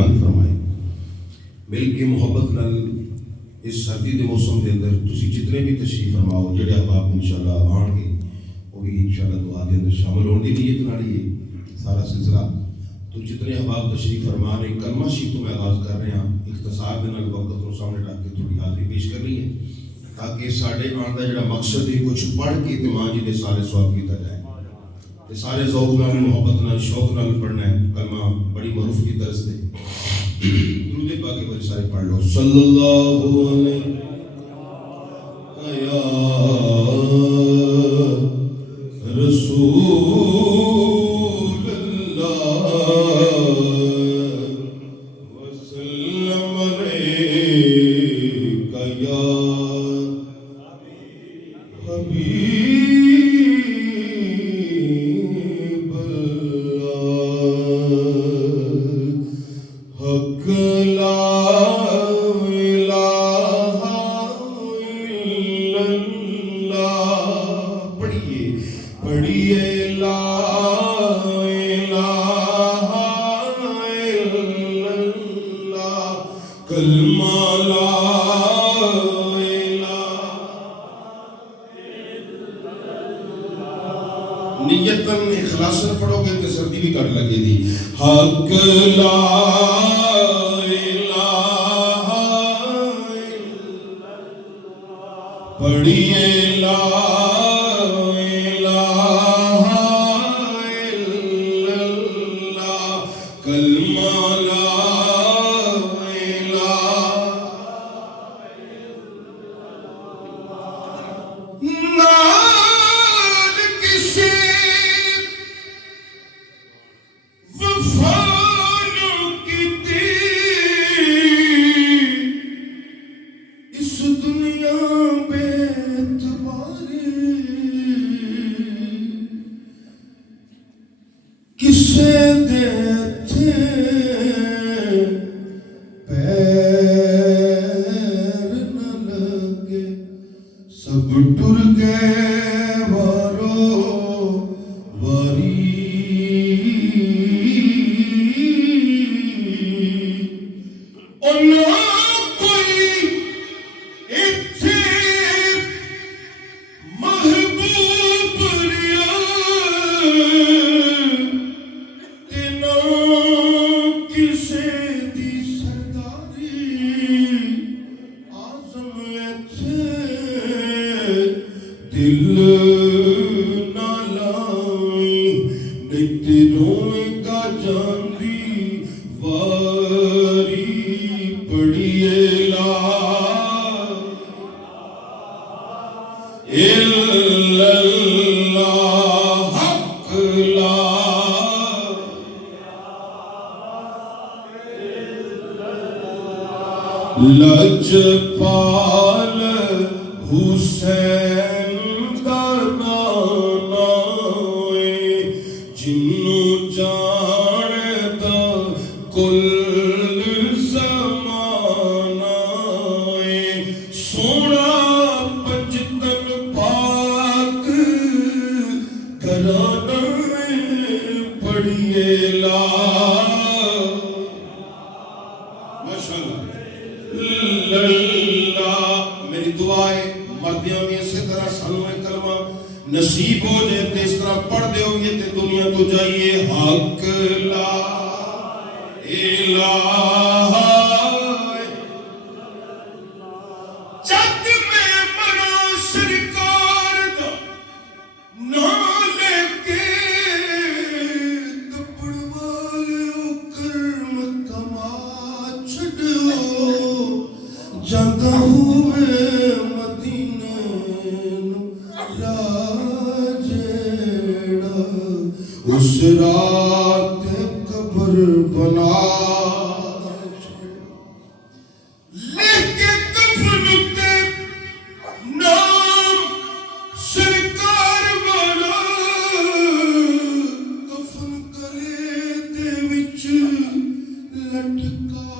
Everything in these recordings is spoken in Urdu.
بلند فرمائے. مل کے محبت نال اس سردی کے موسم کے اندر تسی جتنے بھی تشریف فرماؤ جڑے آپ انشاءاللہ آن گے وہ بھی انشاءاللہ دعا کے اندر شامل ہونے کی نیت نال یہ سارا سلسلہ. تو جتنے احباب تشریف فرما نے کلمہ شریف تو میں آغاز کر رہے ہیں اختصار کے نال وقت کو سامنے رکھ کے تھوڑی حاضری پیش کرنی ہے تاکہ ساڈے آن کا جڑا مقصد ہے کچھ پڑھ کے تمام جی دے سارے ثواب کیتا جائے. سارے ذوق نال محبت نال شوق نال پڑھنا ہے کلمہ بڑی معروف کی طرز سے. درود پاک بڑے سارے پڑھ لو. صلی اللہ علیہ یا رسول نیتاً اخلاصاً پڑھو گے تو سردی بھی کٹ لگے دی. حق لا الہ پڑھیے لا الہ الا اللہ کلمہ لا لجپال حسین دا نام جنوں جاندا کل زمانہ سونا پنجتن پاک گھرانہ پڑھیے لا. میری دعا ہے مردیاں بھی اسی طرح سنوے کلمہ نصیب ہو جائے تے اس طرح پڑھ دے ہوئے تے دنیا تو جائیے. حق لا الہ جگ میں مرا سرکار دا نام لے کے کپڑ والے کرم کما چھڑو جاندہ ہوں میں مدینہ راجڑا اس رات قبر بنا لے کے کفن تے نام سرکار والا کفن کرے دے وچ لٹکا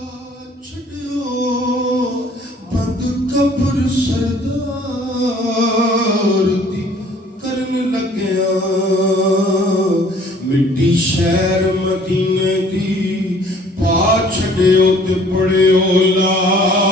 چھڑو قبر سردار دی کرن لگیا مٹی شہر مدینے ਦੀ ਪਾ ਛੱਡਿਓ ਤੇ ਪੜਿਓ ਲਾ